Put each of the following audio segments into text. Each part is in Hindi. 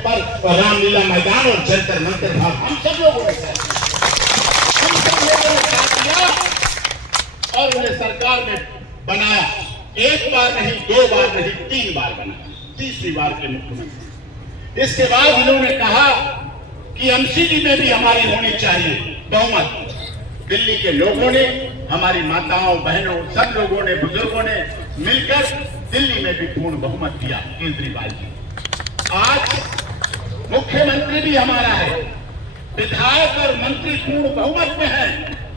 पर और रामलीला मैदान और जंतर मंतर भाग हम सब लोगों ने साथ दिया और उन्हें सरकार में बनाया। एक बार नहीं, दो बार नहीं, 3 बार बनाया, तीसरी बार के मुख्यमंत्री। इसके बाद इन्होंने कहा कि एमसीडी में भी हमारी होनी चाहिए बहुमत। दिल्ली के लोगों ने, हमारी माताओं बहनों, सब लोगों ने, बुजुर्गों ने मिलकर दिल्ली में भी पूर्ण बहुमत दिया केजरीवाल जी। आज मुख्यमंत्री भी हमारा है, विधायक और मंत्री पूर्ण बहुमत में है।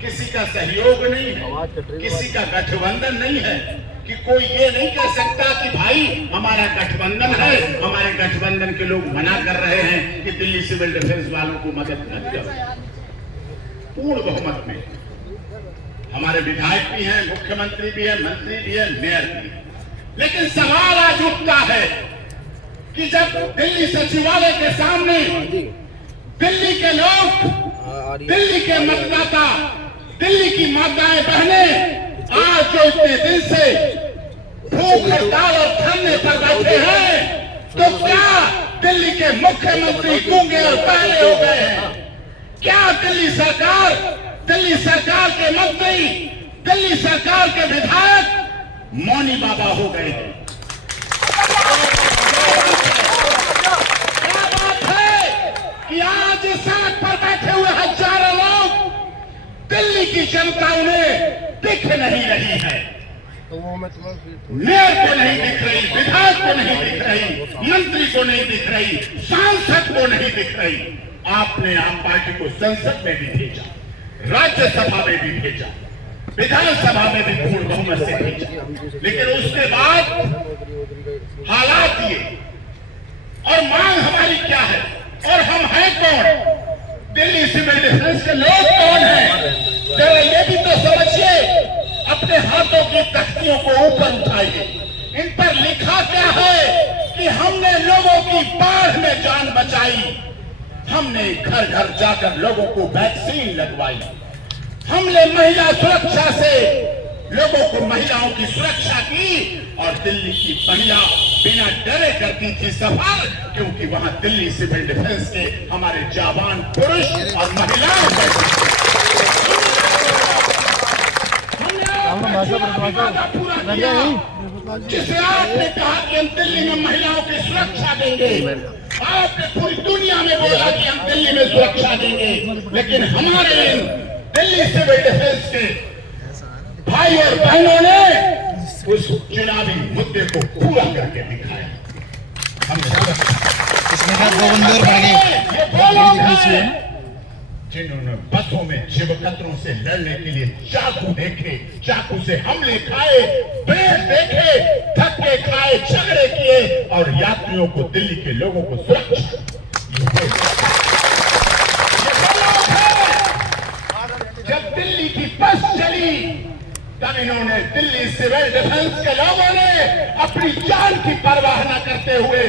किसी का सहयोग नहीं है, किसी का गठबंधन नहीं है कि कोई ये नहीं कह सकता कि भाई हमारा गठबंधन है, हमारे गठबंधन के लोग मना कर रहे हैं कि दिल्ली सिविल डिफेंस वालों को मदद न करो। पूर्ण बहुमत में हमारे विधायक भी हैं, मुख्यमंत्री भी है, मंत्री भी है, मेयर भी है। लेकिन सवाल आज उठता है कि जब दिल्ली सचिवालय के सामने दिल्ली के लोग, दिल्ली के मतदाता, दिल्ली की माताएं बहनें आज जो इतने दिन से भूख हड़ताल और धरने पर बैठे हैं, तो क्या दिल्ली के मुख्यमंत्री गूंगे और बहरे हो गए हैं? क्या दिल्ली सरकार के मंत्री, दिल्ली सरकार के विधायक मौनी बाबा हो गए हैं? क्या बात है कि आज सड़क पर बैठे हुए हजारों लोग, दिल्ली की जनता उन्हें दिख नहीं रही है। मेयर को नहीं दिख रही, विधायक को नहीं दिख रही, मंत्री को नहीं दिख रही, सांसद को नहीं दिख रही। आपने आम पार्टी को संसद में भी भेजा, राज्यसभा में भी भेजा, विधानसभा में भी पूर्ण बहुमत से भेजा, लेकिन उसके बाद हालात ये और मांग हमारी क्या है और हम हैं कौन? दिल्ली सिविल डिफेंस के लोग कौन हैं? जरा ये भी तो समझिए। अपने हाथों की तख्तियों को ऊपर उठाइए। इन पर लिखा क्या है कि हमने लोगों की बाढ़ में जान बचाई, हमने घर घर जाकर लोगों को वैक्सीन लगवाई, हमने महिला सुरक्षा से लोगों को, महिलाओं की सुरक्षा की और दिल्ली की महिला बिना डरे करती थी सफर, क्योंकि वहां दिल्ली सिविल डिफेंस के हमारे जवान पुरुष और महिलाएं पूरा किया, जिसे आपने कहा कि हम दिल्ली में महिलाओं की सुरक्षा देंगे। आपने पूरी दुनिया में बोला कि हम दिल्ली में सुरक्षा देंगे, लेकिन हमारे दिल्ली सिविल डिफेंस के भाई और बहनों ने उस चुनावी मुद्दे को पूरा करके दिखाया। जिन्होंने बसों में शिवकतरों से लड़ने के लिए चाकू देखे, चाकू से हमले खाए, ब्रेक देखे, धक्के खाए, झगड़े किए और यात्रियों को, दिल्ली के लोगों को सुरक्षा। जब दिल्ली की बस चली तब इन्होंने, दिल्ली सिविल डिफेंस के लोगों ने अपनी जान की परवाह न करते हुए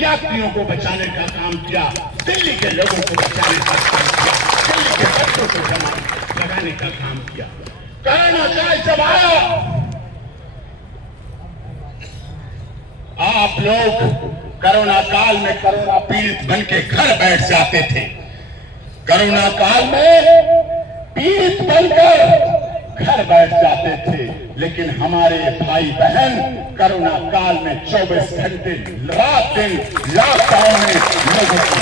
यात्रियों को बचाने का काम किया, दिल्ली के लोगों को बचाने का काम किया, दिल्ली के बच्चों को लगाने का काम किया। कोरोना काल जब आया, आप लोग कोरोना काल में कोरोना पीड़ित बन के घर बैठ जाते थे। कोरोना काल में पीड़ित बनकर घर बैठ जाते थे, लेकिन हमारे भाई बहन कोरोना काल में 24 घंटे रात दिन लॉकडाउन में लोगों की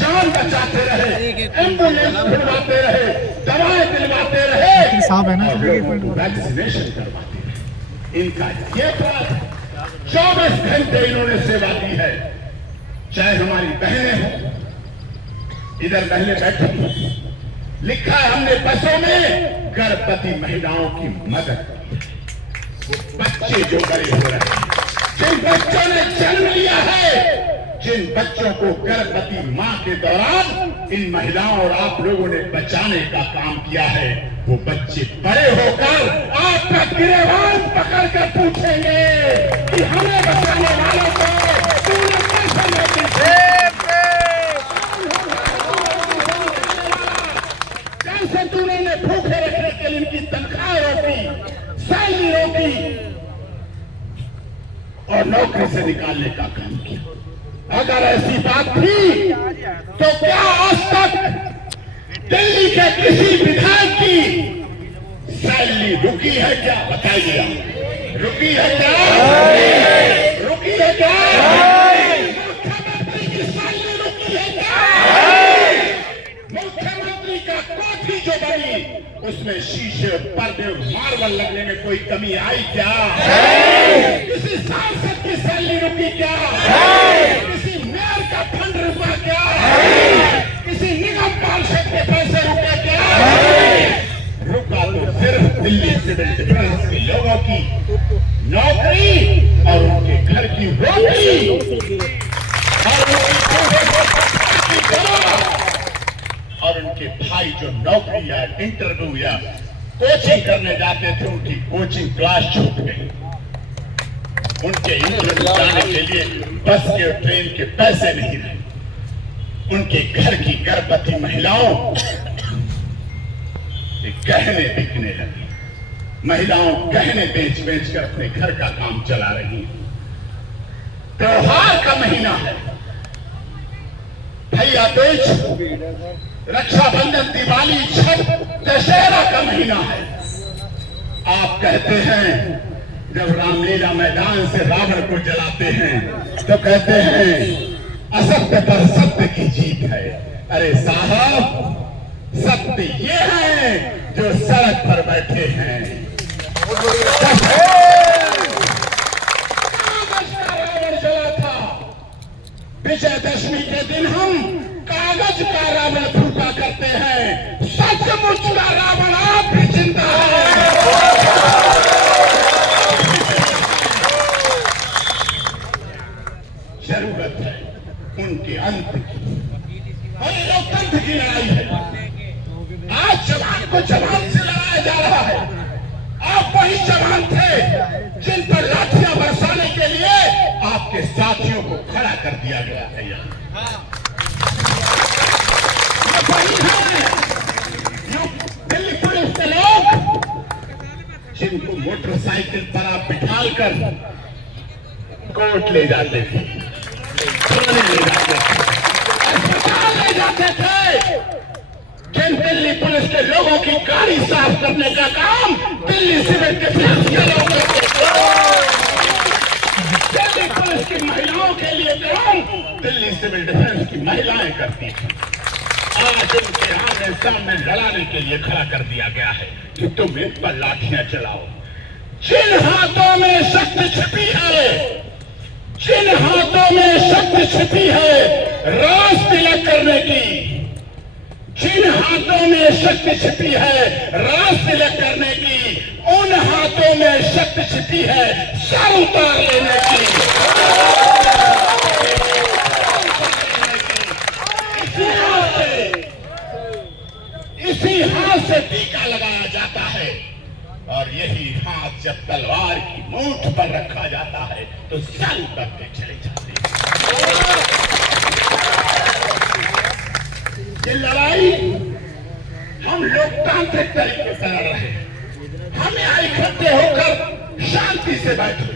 जान बचाते रहे, एम्बुलेंस ढुलवाते रहे, दवाएं दिलवाते रहे, वैक्सीनेशन करवाते रहे। इनका ये 24 घंटे इन्होंने सेवा दी है। चाहे हमारी बहनें हो, इधर बहनें बैठी हैं, लिखा है हमने बसों में गर्भवती महिलाओं की मदद की। बच्चे जो बड़े हो रहे हैं, जिन बच्चों ने जन्म लिया है, जिन बच्चों को गर्भवती मां के दौरान इन महिलाओं और आप लोगों ने बचाने का काम किया है, वो बच्चे बड़े होकर आपका गिरबान पकड़ कर पूछेंगे कि हमें बचाने वालों को तूने कैसे नहीं दिया? कैसे तूने इन्हें भूखे रखने के लिए इनकी तनख्वाह रोकी, सैलरी रोकी और नौकरी से निकालने का काम किया? अगर ऐसी बात थी तो क्या आज तक दिल्ली के किसी विधायक की सैलरी रुकी है क्या? बताइए, रुकी है क्या? रुकी है क्या? मुख्यमंत्री की सैलरी रुकी है क्या? मुख्यमंत्री का कोठी जो बनी उसमें शीशे पर्दे मार्बल लगने में कोई कमी आई क्या? किसी सांसद की सैलरी रुकी क्या? किसी मेयर का फंड रुका क्या? किसी निगम पार्षद के पैसे रुके क्या? रुका तो सिर्फ दिल्ली सिविल डिफेंस के लोगों की नौकरी और उनके घर की रोटी और उनके भाई जो नौकरी या इंटरव्यू या कोचिंग करने जाते थे उनकी कोचिंग क्लास छूट गई। उनके इंटरव्यू जाने के लिए बस के और ट्रेन के पैसे नहीं रहे। उनके घर की गर्भवती महिलाओं के गहने बिकने लगे। महिलाओं गहने बेच बेच कर अपने घर का काम चला रही हैं। त्योहार का महीना है, भैया दूज, रक्षाबंधन, दिवाली, छठ, दशहरा का महीना है। आप कहते हैं जब रामलीला मैदान से रावण को जलाते हैं तो कहते हैं असत्य पर सत्य की जीत है। अरे साहब, सत्य ये है जो सड़क पर बैठे हैं। कागज का रावण जला था। विजयदशमी के दिन हम कागज का रावण फूका करते हैं। सचमुच का रावण आप भी जिंदा है। जरूरत है उनके अंत की, और ये लोकतंत्र की लड़ाई है। आज जवान को जवान से लड़ाया जा रहा है। आप वही जवान थे जिन पर लाठियां बरसाने के लिए आपके साथियों को खड़ा कर दिया गया है। दिल्ली पुलिस के लोग जिनको मोटरसाइकिल पर आप बिठालकर कोर्ट ले जाते थे, थाने ले जाते थे, अस्पताल ले जाते थे, जिन दिल्ली पुलिस के लोगों की गाड़ी साफ करने का काम दिल्ली सिविल डिफेंस के लोग करते थे। दिल्ली पुलिस की महिलाओं के लिए काम दिल्ली सिविल डिफेंस की महिलाएं करती थी। आज उनके आमने सामने लड़ाने के लिए खड़ा कर दिया गया है कि तुम इन पर लाठियां चलाओ। जिन हाथों में शक्ति छिपी है, जिन हाथों में शक्ति छिपी है राज तिलक करने की, जिन हाथों में शक्ति छिपी है राज तिलक करने की, उन हाथों में शक्ति छिपी है सर उतार लेने की। इसी हाथ से टीका लगाया जाता है, और यही हाथ जब तलवार की मूठ पर रखा जाता है तो सर उतरते चले जाते हैं। ये लड़ाई हम लोकतांत्रिक तरीके से लड़ रहे हैं। हम यहाँ इकट्ठे होकर शांति से बैठे,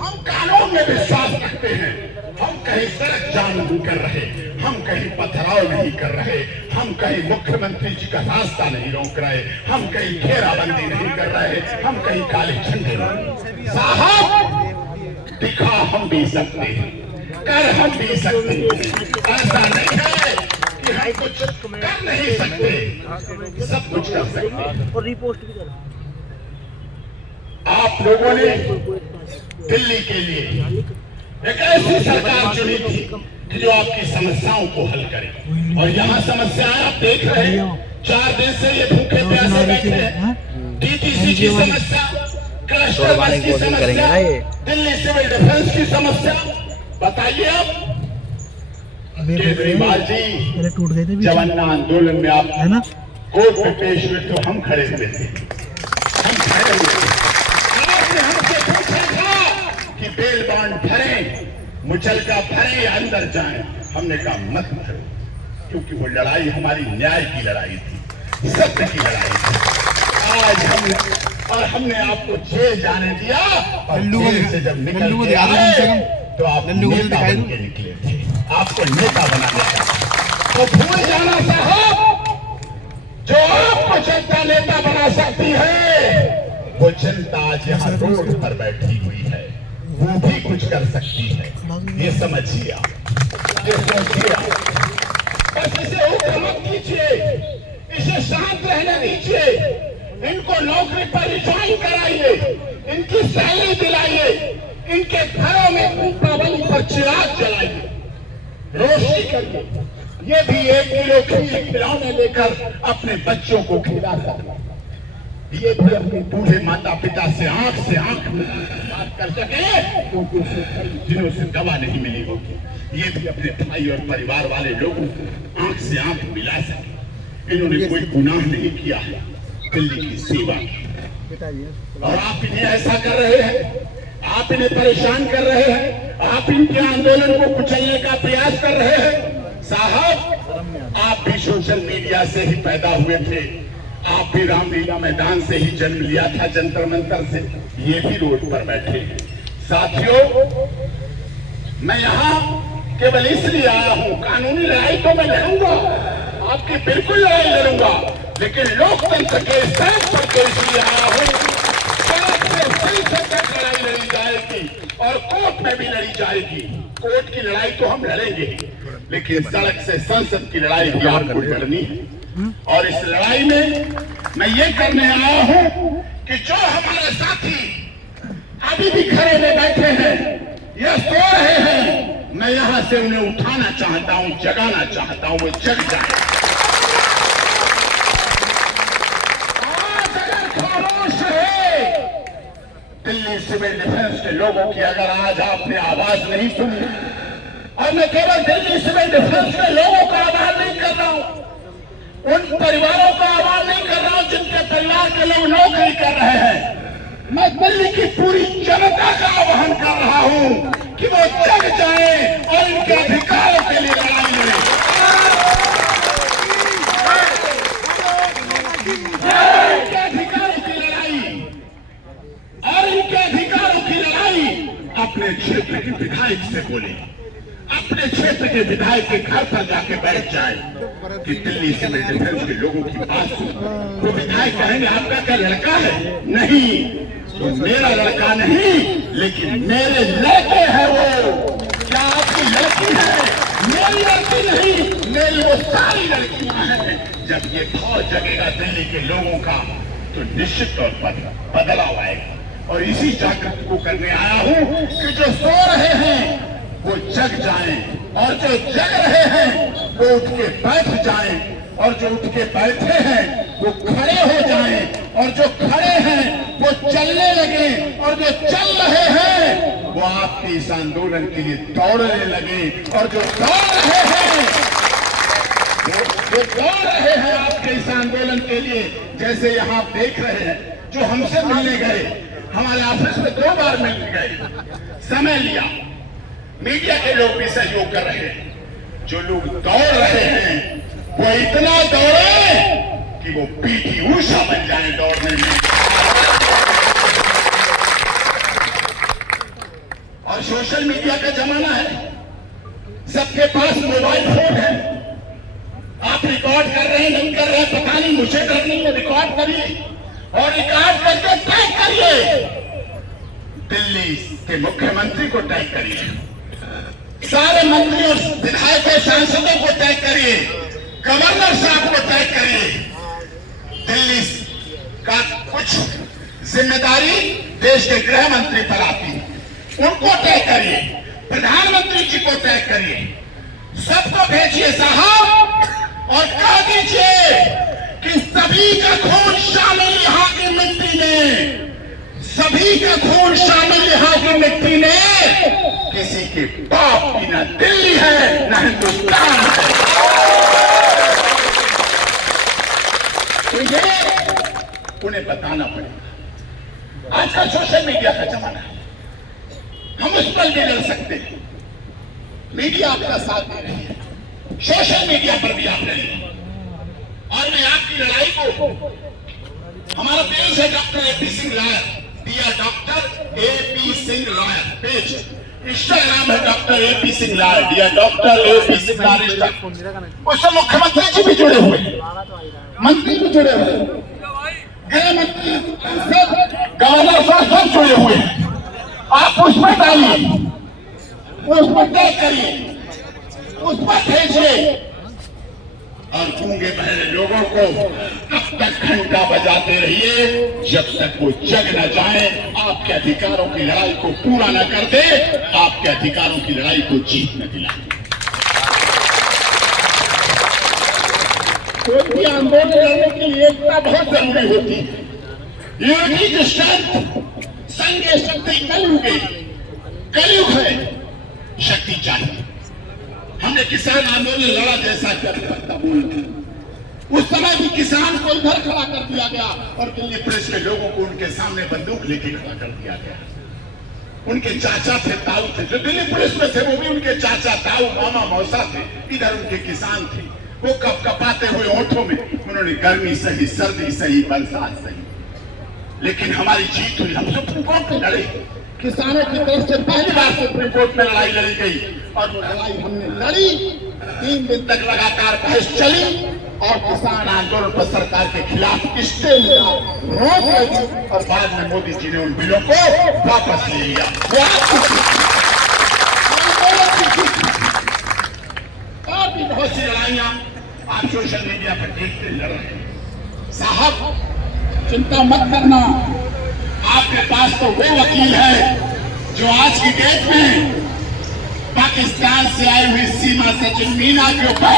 हम कानून में विश्वास रखते हैं। हम कहीं सड़क जाम नहीं कर रहे, हम कहीं पथराव नहीं कर रहे, हम कहीं मुख्यमंत्री जी का रास्ता नहीं रोक रहे, हम कहीं घेराबंदी नहीं कर रहे, हम कहीं काले झंडे नहीं। साहब, दिखा हम भी सकते हैं, कर हम भी सकते हैं। ऐसा नहीं है कि हम कुछ कर नहीं सकते, सब कुछ कर सकते हैं। और रिपोस्ट भी कर। आप लोगों ने दिल्ली के लिए एक ऐसी सरकार चुनी थी कि जो आपकी समस्याओं को हल करे, और यहाँ समस्याएं आप देख रहे हैं। 4 दिन से ये भूखे प्यासे बैठे हैं। डीटीसी की समस्या, क्लस्टर बस की समस्या, दिल्ली सिविल डिफेंस की समस्या, बताइए आप। केजरीवाल जी जब अन्ना आंदोलन में आप है ना कोर्ट में पेश हुए तो हम खड़े हुए थे, हम खड़े हुए थे। आपने हमसे पूछा था कि बेल बॉन्ड भरें, मुचलका भरें या अंदर जाएं। हमने कहा मत भरो, क्योंकि वो लड़ाई हमारी न्याय की लड़ाई थी, सत्य की लड़ाई थी। आज हमने आपको जेल जाने दिया, और जेल से जब निकल के आए तो आप नेता बन के निकले थे, आपको नेता बनाना था। तो भूल जाना साहब, जो आपको जनता नेता बना सकती है, वो जनता आज यहाँ रोड पर बैठी हुई है, वो भी कुछ कर सकती है। ये समझिए आप, ये सोचिए आप। बस इसे ऊपर मत कीजिए, इसे शांत रहने दीजिए, इनको नौकरी पर रिजाइन कराइए, इनकी सैलरी दिलाइए, इनके घरों में दीपावली पर चिराग जलाइए, रोशनी करिए। ये भी 1 किलो खिलौने लेकर अपने बच्चों को खिला सकते, ये भी अपने बूढ़े माता पिता से आंख बात कर सके, क्योंकि जिन्हों से दवा नहीं मिली होगी, ये भी अपने भाई और परिवार वाले लोगों को आंख से आंख मिला सके। इन्होंने कोई गुनाह नहीं किया है, दिल्ली की सेवा की, और आप इन्हें ऐसा कर रहे हैं, आप इन्हें परेशान कर रहे हैं, आप इनके आंदोलन को कुचलने का प्रयास कर रहे हैं। साहब, आप भी सोशल मीडिया से ही पैदा हुए थे, आप भी रामलीला मैदान से ही जन्म लिया था, जंतर मंतर से, ये भी रोड पर बैठे हैं। साथियों, मैं यहाँ केवल इसलिए आया हूँ, कानूनी लड़ाई तो मैं लड़ूंगा, आपकी बिल्कुल लड़ाई लड़ूंगा, लेकिन लोकतंत्र के स्थान पर तो इसलिए आया हूँ, संसद तक लड़ाई लड़ी जाएगी और कोर्ट में भी लड़ी जाएगी। कोर्ट की लड़ाई तो हम लड़ेंगे, लेकिन सड़क से संसद की लड़ाई भी आपको लड़नी है। और इस लड़ाई में मैं ये करने आया हूँ कि जो हमारे साथी अभी भी खड़े में बैठे हैं या सो रहे हैं, मैं यहाँ से उन्हें उठाना चाहता हूँ, जगाना चाहता हूँ, वो जग जाए। दिल्ली सिविल डिफेंस के लोगों की अगर आज आपने आवाज नहीं सुनी, और मैं केवल दिल्ली सिविल डिफेंस के लोगों का आवाज नहीं कर रहा हूं, उन परिवारों का आवाज नहीं कर रहा हूं जिनके परिवार के लोग नौकरी कर रहे हैं, मैं दिल्ली की पूरी जनता का आह्वान कर रहा हूं कि वो जग जाए और इनके अधिकारों के लिए लड़ाई लड़े। इनके अधिकारों की लड़ाई और इनके अधिकारों की लड़ाई अपने क्षेत्र के विधायक से बोले, अपने क्षेत्र के विधायक के घर पर जाके बैठ जाए कि दिल्ली सिविल डिफेंस के लोगों की बात सुन। वो विधायक कहेंगे आपका क्या लड़का है? नहीं, तो मेरा लड़का नहीं, लेकिन मेरे लड़के हैं वो। क्या आपकी लड़की है? मेरी लड़की नहीं, मेरी वो सारी लड़कियां हैं। जब ये भाव जगेगा दिल्ली के लोगों का, तो निश्चित तौर पर बदलाव आएगा। और इसी जागृति को करने आया हूं कि जो सो रहे हैं वो जग जाएं, और जो जग रहे हैं वो उठ के बैठ जाएं, और जो उठ के बैठे हैं वो खड़े हो जाएं, और जो खड़े हैं वो चलने लगे, और जो चल रहे हैं वो आपके इस आंदोलन के लिए दौड़ने लगे, और जो दौड़ रहे हैं आपके इस आंदोलन के लिए, जैसे यहाँ आप देख रहे हैं, जो हमसे मिलने गए, हमारे ऑफिस में 2 बार मिल गए, समय लिया, मीडिया के लोग भी सहयोग कर रहे हैं। जो लोग दौड़ रहे हैं वो इतना दौड़े कि वो पीटी ऊषा बन जाए दौड़ने में। और सोशल मीडिया का जमाना है, सबके पास मोबाइल फोन है, आप रिकॉर्ड कर रहे हैं नहीं कर रहे हैं पता नहीं, मुझे डर नहीं है, रिकॉर्ड करिए और रिकॉर्ड करके टैग करिए, दिल्ली के मुख्यमंत्री को टैग करिए, सारे मंत्रियों विधायकों सांसदों को टैग करिए, गवर्नर साहब को टैग करिए। दिल्ली का कुछ जिम्मेदारी देश के गृह मंत्री पर आती है, उनको टैग करिए, प्रधानमंत्री जी को टैग करिए, सबको भेजिए साहब, और कह दीजिए कि सभी का खून शामिल यहाँ की मिट्टी में, सभी का खून शामिल यहाँ की मिट्टी में। किसी के बाप की न दिल्ली है न हिंदुस्तान है। तो ये उन्हें बताना पड़ेगा। आज का सोशल मीडिया का जमाना है, हम उस पर भी लड़ सकते हैं, मीडिया आपका साथ दे रही है, सोशल मीडिया पर भी आप लड़िए, और मैं आपकी लड़ाई को, हमारा पेज है doctor AP Singh lawyer, dear doctor AP Singh lawyer page, Instagram है डॉक्टर ए.पी. सिंह लाड या डॉक्टर ए.पी. सिंह लाड, उससे मुख्यमंत्री जी भी जुड़े हुए, मंत्री भी जुड़े हुए, गृह मंत्री, गवर्नर साहब सब जुड़े हुए हैं। आप उस पर डालिए, उस पर टैग करिए, उस पर भेजिए और गूंगे बहरे लोगों को तब तक घंटा बजाते रहिए जब तक वो जग न जाए, आपके अधिकारों की लड़ाई को पूरा न कर दे, आपके अधिकारों की लड़ाई को जीत न दिलाए। कोई भी आंदोलन लड़ने के लिए एकता बहुत जरूरी होती है। यूनिटी की स्ट्रेंथ, संघ शक्ति कलयुग है, शक्ति चाहिए। हमने किसान आंदोलन लड़ा, जैसा कि उस समय भी किसान को इधर खड़ा कर दिया गया और दिल्ली पुलिस के लोगों को उनके सामने बंदूक लेके खड़ा कर दिया गया। उनके चाचा थे, ताऊ थे, जो दिल्ली पुलिस में थे वो भी उनके चाचा, ताऊ, मामा, मौसा थे, इधर उनके किसान थे। वो कपकपाते हुए ओंठों में उन्होंने गर्मी सही, सर्दी सही, बरसात सही, लेकिन हमारी जीत हुई। हम सुप्रीम कोर्ट में लड़े, किसानों की तरफ से पहली बार सुप्रीम कोर्ट में लड़ाई लड़ी गई और वो लड़ाई हमने लड़ी। 3 दिन तक लगातार बहस चली और किसान आंदोलन पर सरकार के खिलाफ स्टे मिला, रोक लगी और बाद में मोदी जी ने उन बिलों को वापस ले लिया। और भी बहुत सी लड़ाइयां आप सोशल मीडिया पर देखते लड़ रहे हैं। साहब चिंता मत करना, आपके पास तो वो वकील है जो आज की डेट में पाकिस्तान से आई हुई सीमा सचिन मीना के ऊपर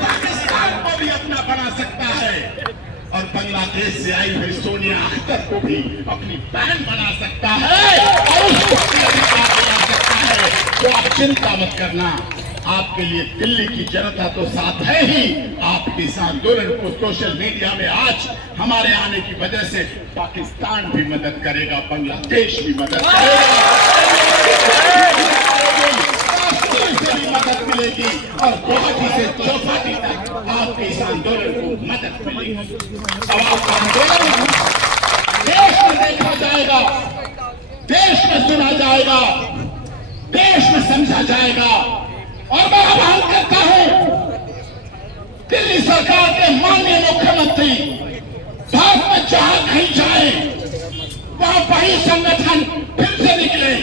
पाकिस्तान को भी अपना बना सकता है और बांग्लादेश से आई हुई सोनिया अख्तर को भी अपनी बहन बना सकता है और उसको भी अधिकार बना सकता है। तो आप चिंता मत करना, आपके लिए दिल्ली की जनता तो साथ है ही। आप इस आंदोलन को सोशल मीडिया में आज हमारे आने की वजह से पाकिस्तान भी मदद करेगा, बांग्लादेश भी मदद करेगा, से भी मदद मिलेगी और गुवाहाटी से चौपाटी तक आपके इस आंदोलन को मदद मिलेगी। अब आपका आंदोलन देश में देखा जाएगा, देश में सुना जाएगा, देश में समझा जाएगा। और मैं आह्वान करता हूं दिल्ली सरकार के माननीय मुख्यमंत्री, भारत में जहां कहीं जाए वहां वही संगठन फिर से निकले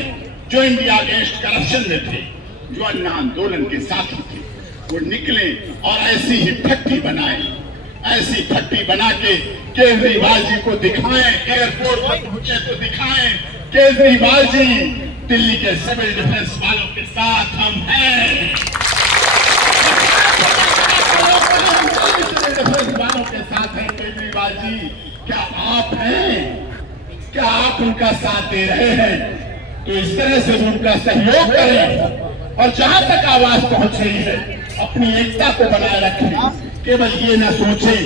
जो इंडिया अगेंस्ट करप्शन में थे, जो अन्य आंदोलन के साथी थे, वो निकले और ऐसी ही फट्टी बनाए, ऐसी फट्टी बना के केजरीवाल जी को दिखाएं, एयरपोर्ट पर पहुंचे तो दिखाएं केजरीवाल जी दिल्ली के सिविल डिफेंस वालों के साथ हम हैं, सिविल डिफेंस वालों के साथ हैं। केजरीवाल जी क्या आप हैं, क्या आप उनका साथ दे रहे हैं? तो इस तरह से उनका सहयोग करें और जहां तक आवाज पहुंच रही है अपनी एकता को बनाए रखें। केवल ये न सोचें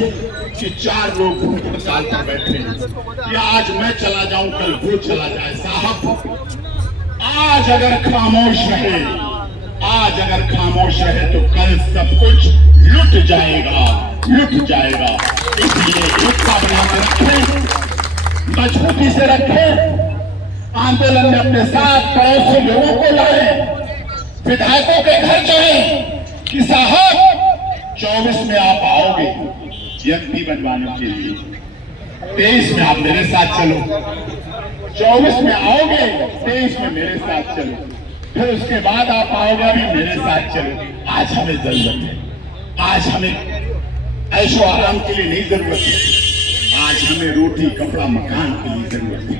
कि 4 लोग हड़ताल पर बैठे या आज मैं चला जाऊं कल वो चला जाए। साहब आज अगर खामोश रहे, आज अगर खामोश रहे तो कल सब कुछ लुट जाएगा, लुट जाएगा। इसलिए एकता बना के रखें, मजबूती से रखें, आंदोलन में अपने साथ पड़ोसी लोगों को लाएं, विधायकों के घर जाएं कि साहब 24 में आप आओगे एमपी बनवाने के लिए, 23 में आप मेरे साथ चलो, 24 में आओगे 23 में मेरे साथ चलो, फिर उसके बाद आप आओगे भी मेरे साथ चलो। आज हमें जरूरत है, आज हमें ऐशो आराम के लिए नहीं जरूरत है, आज हमें रोटी कपड़ा मकान के लिए जरूरत है,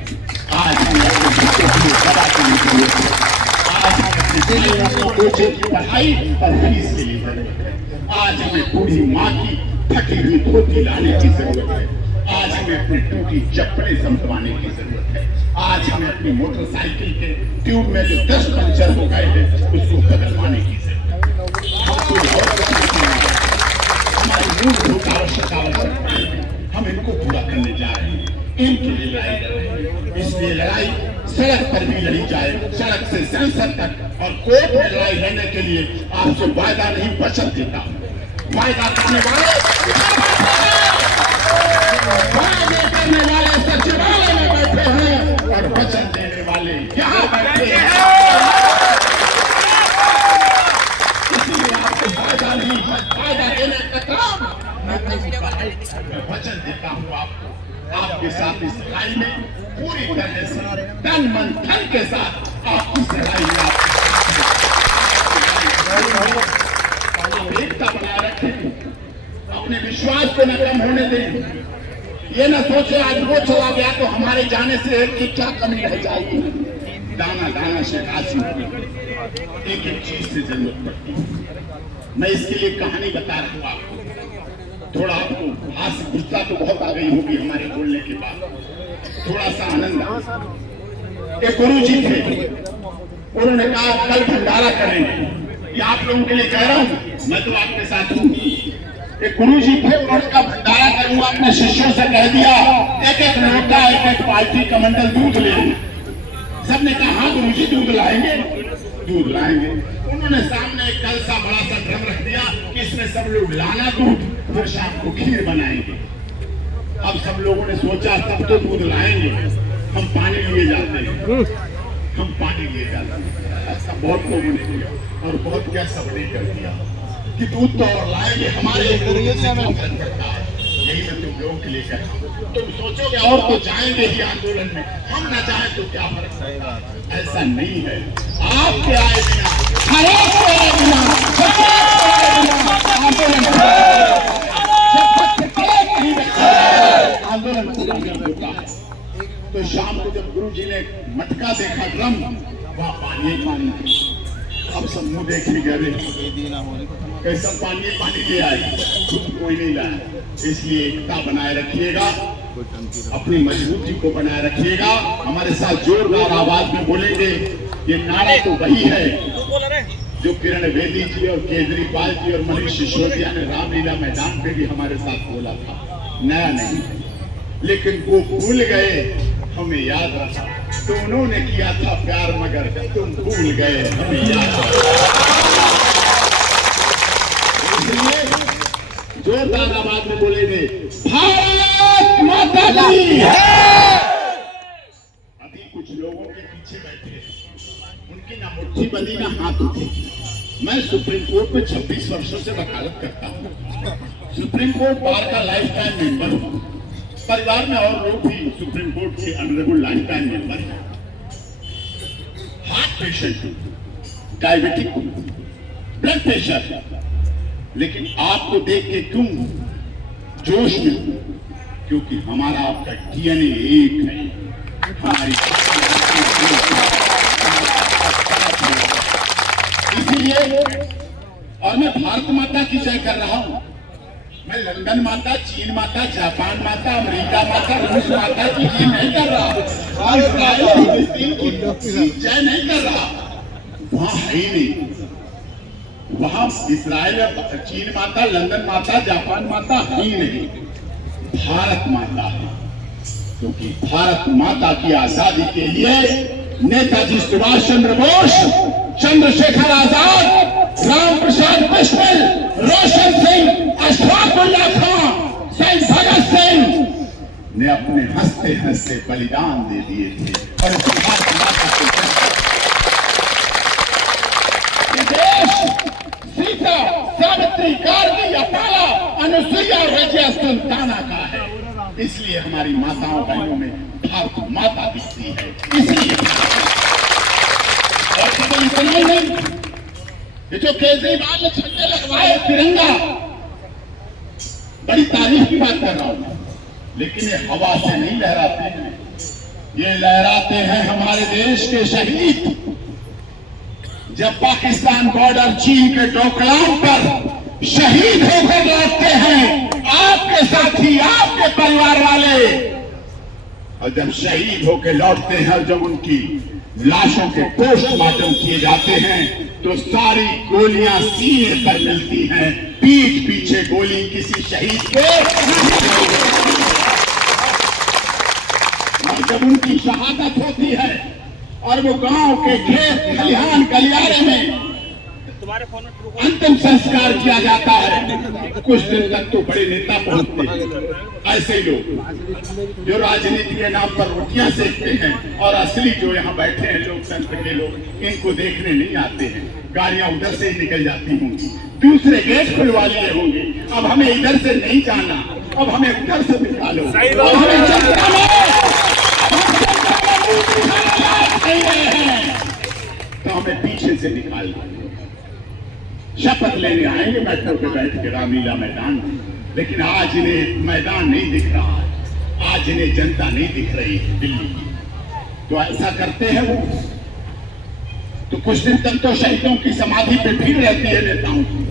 आज हमें अपने बच्चों के लिए दवा के लिए जरूरत है, आज हमें अपने बच्चों की पढ़ाई और फीस के लिए जरूरत है, आज हमें बूढ़ी माँ की फटी हुई धोती लाने की जरूरत है, आज हमें अपनी टूटी चप्पलें संभलवाने की जरूरत है, आज हमें अपनी मोटरसाइकिल के ट्यूब में जो 10 पंचर हो गए हैं उसको बदलवाने की जरूरत है। हमारी मूलभूत आवश्यकताएं हम इनको पूरा करने जा रहे हैं, इनके लिए लड़ाई लड़ रहे हैं। इसलिए लड़ाई सड़क पर भी लड़ी जाए, सड़क से संसद तक और कोर्ट में लड़ाई लड़ने के लिए आपसे वायदा नहीं वचन देता हूं। वायदा करने वाले सचिवालय में बैठे और वचन देने वाले यहाँ बैठे हैं। इसीलिए आपको फायदा नहीं, फायदा देने का काम मैं वचन देता हूँ आपको, आपके साथ इस लड़ाई में पूरी तरह से तन मन धन के साथ आप इस लड़ाई में आप एकता बनाए रखें, अपने विश्वास को न कम होने दें। ये न सोचे आज वो चला गया तो हमारे जाने से एक क्या कमी रह जाएगी। दाना दाना से घासी, एक एक चीज से जरूरत पड़ती है। मैं इसके लिए कहानी बता रहा हूँ आपको, थोड़ा आपको हास्य गुस्सा तो बहुत आ गई होगी हमारे बोलने के बाद, थोड़ा सा आनंद आ। एक गुरु जी थे, उन्होंने कहा कल भंडारा करेंगे। ये आप लोगों के लिए कह रहा हूँ, मैं तो आपके साथ हूँ। एक गुरु जी थे, उन्होंने कहा भंडारा करूंगा, अपने शिष्यों से कह दिया एक एक लोटा एक एक पार्टी कमंडल दूध ले। सबने कहा हाँ गुरु जी दूध लाएंगे, दूध लाएंगे। उन्होंने सामने एक कलसा बड़ा सा ड्रम रख दिया कि इसमें सब लोग लाना दूध, फिर शाम को खीर बनाएंगे। अब सब लोगों ने सोचा सब तो दूध लाएंगे, हम पानी लिए जाते हैं, हम पानी लिए जाते हैं। ऐसा बहुत लोगों ने किया और बहुत क्या सबने कर दिया कि दूध तो और लाएंगे, हमारे यही मैं तुम लोगों के लिए कह रहा हूं। तुम सोचोगे और तो जाएंगे ही आंदोलन में, हम न जाए तो क्या फर्क पड़ेगा? ऐसा नहीं है। आपके आए बिना, हर एक के आए बिना आंदोलन आंदोलन पूरा नहीं होता है। तो शाम को जब गुरु जी ने मटका देखा ड्रम, वहाँ पानी पानी, अब सब मुंह देखने गए, कैसा पानी पानी ले आए, कोई नहीं लाया। इसलिए एकता बनाए रखिएगा, अपनी मजबूती को बनाए रखिएगा। हमारे साथ जोरदार आवाज में बोलेंगे। ये नारा तो वही है जो किरण बेदी जी और केजरीवाल जी और मनीष सिसोदिया ने रामलीला मैदान पे भी हमारे साथ बोला था। नया नहीं, लेकिन वो भूल गए, हमें याद रखा। तो उन्होंने किया था प्यार मगर तुम भूल गए, हमें याद रखा। इसलिए जोरदार आवाज में बोलेंगे भारत माता की। अभी कुछ लोगों के पीछे बैठे, उनकी ना मुट्ठी बंदी ना हाथ उठे। मैं सुप्रीम कोर्ट में 26 वर्षों से वकालत करता हूँ। सुप्रीम कोर्ट बार का लाइफ टाइम मेंबर हूँ। परिवार में और लोग भी सुप्रीम कोर्ट के ऑनरेबल लाइफ टाइम मेंबर हैं। हार्ट पेशेंट हूँ, डायबिटिक हूँ, ब्लड प्रेशर है, लेकिन आपको देख के क्यों जोश में हूँ? क्योंकि हमारा आपका डीएनए एक है, हमारी इसीलिए। और मैं भारत माता की जय कर रहा हूँ। मैं लंदन माता, चीन माता, जापान माता, अमेरिका माता, रूस माता की जय नहीं कर रहा, और इस्राइल फिलिस्तीन की जय नहीं कर रहा। वहाँ है ही नहीं, वहाँ इस्राइल, चीन माता, लंदन माता, जापान माता है ही नहीं, भारत माता है। क्योंकि भारत माता की आजादी के लिए नेताजी सुभाष चंद्र बोस, चंद्रशेखर आजाद, राम प्रसाद बिस्मिल, रोशन सिंह, अशफाक उल्लाह खान, शहीद भगत सिंह ने अपने हंसते हंसते बलिदान दे दिए थे। और इस भारत माता के देश सीता, सावित्री, गार्गी, अपाला, अनुसुईया और रजिया सुल्ताना का है। इसलिए हमारी माताओं बहनों में भारत माता दिखती है। इसलिए और केवल इतना ही नहीं, ये जो केजरीवाल ने झंडे लगवाए तिरंगा, बड़ी तारीफ की बात कर रहा हूं, लेकिन ये हवा से नहीं लहराते हैं, ये लहराते हैं हमारे देश के शहीद। जब पाकिस्तान बॉर्डर चीन के डोकलाम पर शहीद होकर लौटते हैं आपके साथी, आपके परिवार वाले, और जब शहीद होकर लौटते हैं और जब उनकी लाशों के पोस्टमार्टम किए जाते हैं तो सारी गोलियां सीने पर मिलती हैं, पीठ पीछे गोली किसी शहीद के। और जब उनकी शहादत होती है और वो गांव के खेत खलिहान गलियारे में अंतिम संस्कार किया जाता है। कुछ दिन तक तो बड़े नेता पहुंचते हैं, ऐसे लोग जो राजनीति के नाम पर रोटियां सेकते हैं और असली जो यहाँ बैठे हैं लोकतंत्र के लोग, इनको देखने नहीं आते हैं। गाड़ियां उधर से ही निकल जाती होंगी, दूसरे गेट खुलवा लिए होंगे। अब हमें इधर से नहीं जाना, अब हमें उधर से निकालो। तो हमें पीछे से निकाल दो। शपथ लेने आएंगे मेट्रो पे बैठ के रामलीला मैदान में, लेकिन आज इन्हें मैदान नहीं दिख रहा है, आज इन्हें जनता नहीं दिख रही है दिल्ली की। तो ऐसा करते हैं वो, तो कुछ दिन तक तो शहीदों की समाधि पे भीड़ रहती है नेताओं की,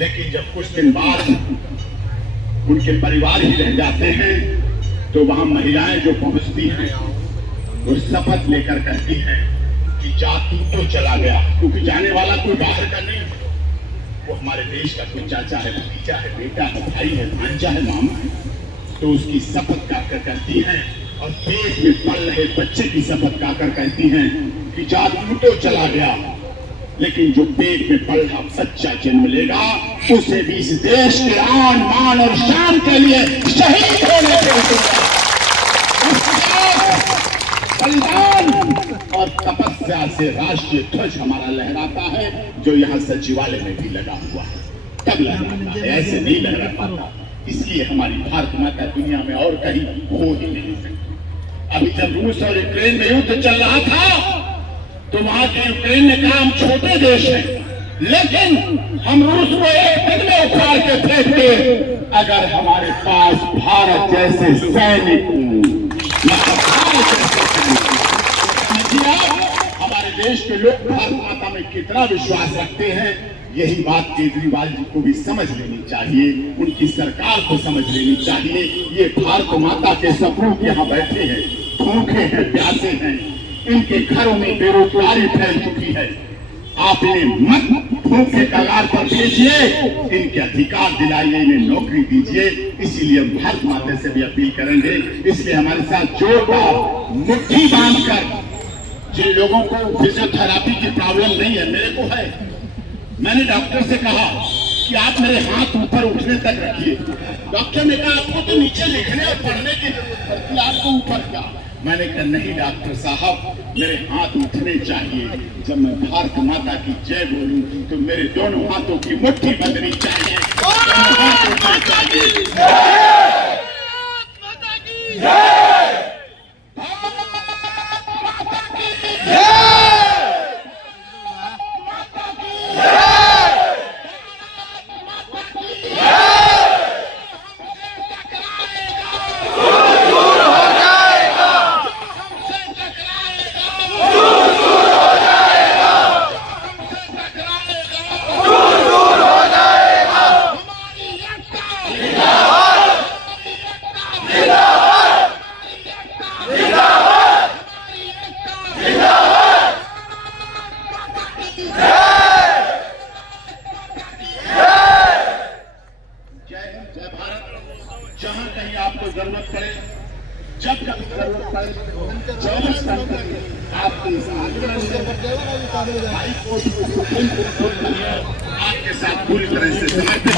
लेकिन जब कुछ दिन बाद उनके परिवार ही रह जाते हैं तो वहां महिलाएं जो पहुंचती हैं वो शपथ लेकर कहती हैं कि जाति तो चला गया, क्योंकि जाने वाला कोई बाहर का नहीं, वो हमारे देश का कोई चाचा है, भतीजा है, बेटा है, भाई है, भांजा है, मामा है। तो उसकी शपथ खाकर कहती हैं और पेट में पल रहे बच्चे की शपथ खाकर कहती हैं कि जाति तो चला गया, लेकिन जो पेट में पल रहा बच्चा जन्म लेगा उसे भी इस देश के आन मान और शान के लिए शहीद होने के बलिदान और तपस्या से राष्ट्रीय ध्वज हमारा लहराता है, जो यहाँ सचिवालय में भी लगा हुआ है। तब लहराता है, ऐसे नहीं लहरा पाता। इसलिए हमारी भारत माता दुनिया में और कहीं हो ही नहीं सकती। अभी जब रूस और यूक्रेन में युद्ध चल रहा था तो वहां के यूक्रेन ने कहा हम छोटे देश हैं, लेकिन हम रूस को एक दिन में उखाड़ के फेंक दे अगर हमारे पास भारत जैसे सैनिक हमारे देश के लोग भारत माता में कितना विश्वास रखते हैं। यही बात केजरीवाल जी को भी समझ लेनी चाहिए, उनकी सरकार को समझ लेनी चाहिए। ये भारत माता के सपूत यहाँ बैठे हैं, भूखे हैं, प्यासे हैं, इनके घरों में बेरोजगारी फैल चुकी है। आप इन्हें मत भूखे कगार पर भेजिए, इनके अधिकार दिलाइए, इन्हें नौकरी दीजिए। इसीलिए हम भारत माता से भी अपील करेंगे। इसलिए हमारे साथ जोरदार मुट्ठी बांधकर जिन लोगों को फिजियोथेरेपी की प्रॉब्लम नहीं है, मेरे को है, मैंने डॉक्टर से कहा कि आप मेरे हाथ ऊपर उठने तक रखिए। डॉक्टर ने कहा आपको तो नीचे लिखने और पढ़ने की जरूरत पड़ती है, आपको ऊपर क्या? मैंने कहा नहीं डॉक्टर साहब, मेरे हाथ उठने चाहिए। जब मैं भारत माता की जय बोलूं तो मेरे दोनों हाथों की मुट्ठी बंधनी चाहिए। जहां कहीं आपको जरूरत पड़े, जब कभी जरूरत पड़े, 24 घंटे आपके आपके साथ पूरी तरह से समर्पित।